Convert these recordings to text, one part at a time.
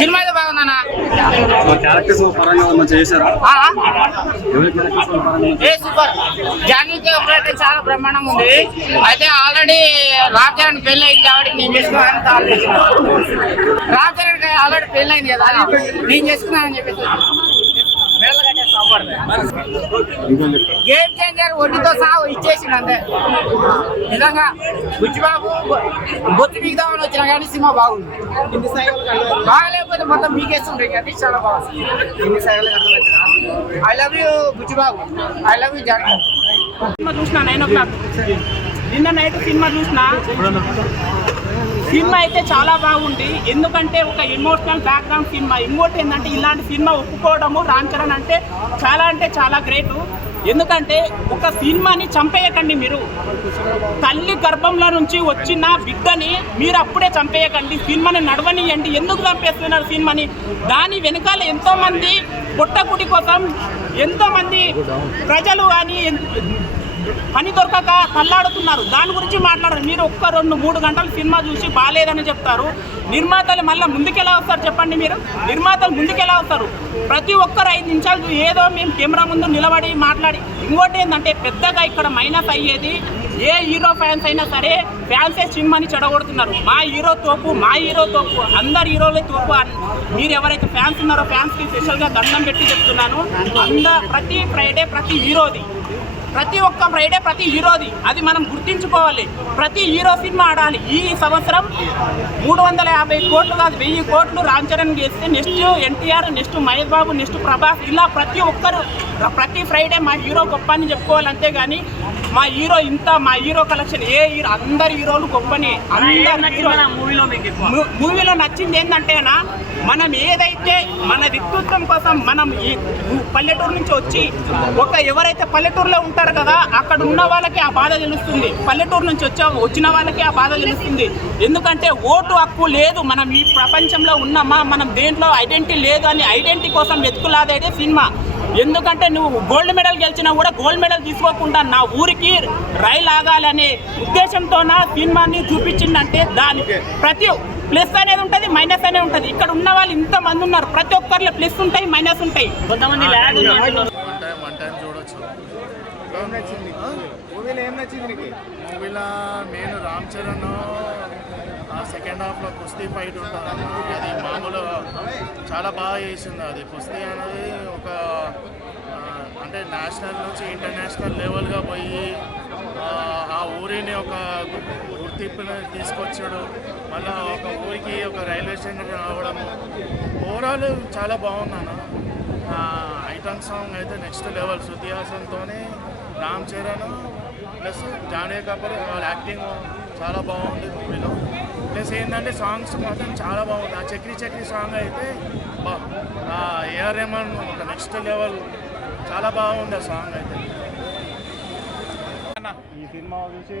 Cinema అయితే బాగుందన్న. Super. Janhvi అయితే చాలా బ్రహ్మాండం ఉంది. అయితే ఆల్రెడీ రామ్ చరణ్ పెళ్లి అయింది కాబట్టి నేను చేసుకున్నాను. రామ్ చరణ్ ఆల్రెడీ పెళ్లి అయింది కదా, నేను చేసుకున్నానని చెప్పేసి గేమ్ చేంజర్ ఒడ్డుతో సహా ఇచ్చేసింది అంతే. నిజంగా బుచ్చిబాబు బొత్తు మిగతామని వచ్చినా కానీ సినిమా బాగుంది. బాగలేకపోతే మొత్తం మీకేస్తుంటాయి కానీ చాలా బాగుంది. I love you Buchibabu, I love you Janaki. Cinema చూసిన 9 o'clock నిన్న నైట్ సినిమా చూసిన. సినిమా అయితే చాలా బాగుంది. ఎందుకంటే ఒక ఎమోషనల్ బ్యాక్గ్రౌండ్ సినిమా. ఇంకోటి ఏంటంటే ఇలాంటి సినిమా ఒప్పుకోవడము రామ్ చరణ్ అంటే చాలా గ్రేటు. ఎందుకంటే ఒక సినిమాని చంపేయకండి మీరు. తల్లి గర్భంలో నుంచి వచ్చిన బిడ్డని మీరు అప్పుడే చంపేయకండి. సినిమాని నడవనియండి. ఎందుకు చంపేస్తున్నారు సినిమాని? దాని వెనకాల ఎంతోమంది పొట్టకుడి కోసం ఎంతోమంది ప్రజలు కానీ పని దొరకక తల్లాడుతున్నారు. దాని గురించి మాట్లాడారు. మీరు 1-2-3 గంటలు సినిమా చూసి బాగాలేదని చెప్తారు. నిర్మాతలు మళ్ళీ ముందుకెలా వస్తారు చెప్పండి? మీరు నిర్మాతలు ముందుకెలా వస్తారు? ప్రతి ఒక్కరు 5 నిమిషాలు ఏదో మేము కెమెరా ముందు నిలబడి మాట్లాడి. ఇంకోటి ఏంటంటే పెద్దగా ఇక్కడ మైనస్ అయ్యేది, ఏ హీరో ఫ్యాన్స్ అయినా సరే ఫ్యాన్సే సినిమాని చెడగొడుతున్నారు. మా హీరో తోపు, మా హీరో తోపు, అందరు హీరోలే తోపు. మీరు ఎవరైతే ఫ్యాన్స్ ఉన్నారో ఫ్యాన్స్కి స్పెషల్గా దండం పెట్టి చెప్తున్నాను. ప్రతి ఫ్రైడే ప్రతి హీరోది, ప్రతి ఒక్క ఫ్రైడే ప్రతి హీరోది. అది మనం గుర్తించుకోవాలి. ప్రతి హీరో సినిమా ఆడాలి. ఈ సంవత్సరం 350 కోట్లు కాదు 1000 కోట్లు రామ్ చరణ్ చేస్తే next NTR, next Mahesh Babu, next Prabhas, ఇలా ప్రతి ఒక్కరు ప్రతి ఫ్రైడే మా హీరో గొప్ప అని చెప్పుకోవాలి. అంతేగాని మా హీరో ఇంత, మా హీరో కలెక్షన్, ఏ హీరో, అందరు హీరోలు గొప్పని. మూవీలో నచ్చింది ఏంటంటేనా, మనం ఏదైతే మన వ్యక్తిత్వం కోసం మనం ఈ పల్లెటూరు నుంచి వచ్చి ఎవరైతే పల్లెటూరులో ఉంటారు కదా, అక్కడ ఉన్న వాళ్ళకి ఆ బాధ తెలుస్తుంది. పల్లెటూరు నుంచి వచ్చిన వాళ్ళకి ఆ బాధ తెలుస్తుంది. ఎందుకంటే ఓటు హక్కు లేదు. మనం ఈ ప్రపంచంలో ఉన్నామా, మనం దేంట్లో ఐడెంటిటీ లేదు అని ఐడెంటిటీ కోసం వెతుకులాదేదే సినిమా. ఎందుకంటే నువ్వు గోల్డ్ మెడల్ గెలిచినా కూడా గోల్డ్ మెడల్ తీసుకోకుండా నా ఊరికి రైలు ఆగాలనే ఉద్దేశంతో నా సినిమాని చూపించిందంటే దాని ప్రతి ప్లస్ అనేది ఉంటుంది, మైనస్ అనేది ఉంటుంది. ఇక్కడ ఉన్న వాళ్ళు ఇంతమంది ఉన్నారు. ప్రతి ఒక్కరిలో ప్లస్ ఉంటాయి, మైనస్ ఉంటాయి. కొంతమంది మూవీలో నేను రామ్ చరణ్ సెకండ్ హాఫ్లో కుస్తీ ఫైట్ ఉంటుంది. అది మామూలు చాలా బాగా చేసింది. అది కుస్తీ అనేది ఒక అంటే నేషనల్ నుంచి ఇంటర్నేషనల్ లెవెల్గా పోయి ఆ ఊరిని ఒక గుర్తింపుని తీసుకొచ్చాడు. మళ్ళీ ఒక ఊరికి ఒక రైల్వే స్టేషన్ రావడము ఓవరాల్ చాలా బాగున్నాను. ఐటమ్ సాంగ్ అయితే నెక్స్ట్ లెవెల్. శృతి హాసన్తోనే రామ్ చరణ్ ప్లస్ జాన్వీ కపూర్ వాళ్ళ యాక్టింగ్ చాలా బాగుంది మూవీలో. ప్లస్ ఏంటంటే సాంగ్స్ మాత్రం చాలా బాగుంది. ఆ చక్రీ సాంగ్ అయితే ఏఆర్ రెహమాన్ ఒక నెక్స్ట్ లెవెల్, చాలా బాగుంది ఆ సాంగ్ అయితే. ఈ సినిమా చూసి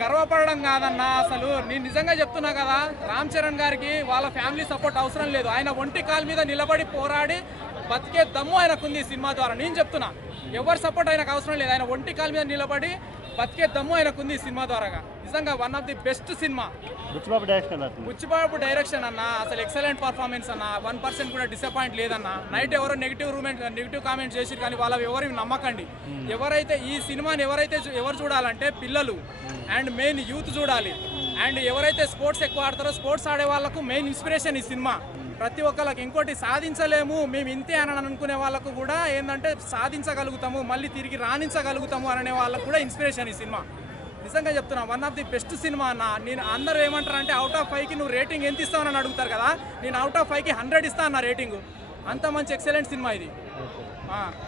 గర్వపడడం కాదన్నా, అసలు నేను నిజంగా చెప్తున్నా కదా, రామ్ చరణ్ గారికి వాళ్ళ ఫ్యామిలీ సపోర్ట్ అవసరం లేదు. ఆయన ఒంటి కాలు మీద నిలబడి పోరాడి బతికే దమ్ము ఆయనకుంది ఈ సినిమా ద్వారా. నేను చెప్తున్నా, ఎవరి సపోర్ట్ ఆయనకు అవసరం లేదు. ఆయన ఒంటి కాలు మీద నిలబడి బతికే దమ్ము ఆయనకుంది ఈ సినిమా ద్వారా. నిజంగా one of the best cinema. Buchibabu direction అన్న అసలు ఎక్సలెంట్ పర్ఫార్మెన్స్ అన్న. 1% కూడా డిసప్పాయింట్ లేదన్న. నైట్ ఎవరో నెగిటివ్ కామెంట్స్ చేసి కానీ వాళ్ళ ఎవరు నమ్మకండి. ఎవరైతే ఈ సినిమాని ఎవరు చూడాలంటే పిల్లలు అండ్ మెయిన్ యూత్ చూడాలి. అండ్ ఎవరైతే స్పోర్ట్స్ ఎక్కువ ఆడతారో స్పోర్ట్స్ ఆడే వాళ్ళకు మెయిన్ ఇన్స్పిరేషన్ ఈ సినిమా. ప్రతి ఒక్కరికి ఇంకోటి సాధించలేము మేము ఇంతే అని అనుకునే వాళ్ళకు కూడా ఏంటంటే సాధించగలుగుతాము, మళ్ళీ తిరిగి రాణించగలుగుతాము అనే వాళ్ళకు కూడా ఇన్స్పిరేషన్ ఈ సినిమా. నిజంగా చెప్తున్నా, one of the best cinema అన్న. నేను అందరూ ఏమంటారు అంటే అవుట్ ఆఫ్ 5కి నువ్వు రేటింగ్ ఎంత ఇస్తావని అడుగుతారు కదా, నేను అవుట్ ఆఫ్ 5కి 100 ఇస్తా అన్న రేటింగ్. అంత మంచి ఎక్సలెంట్ సినిమా ఇది.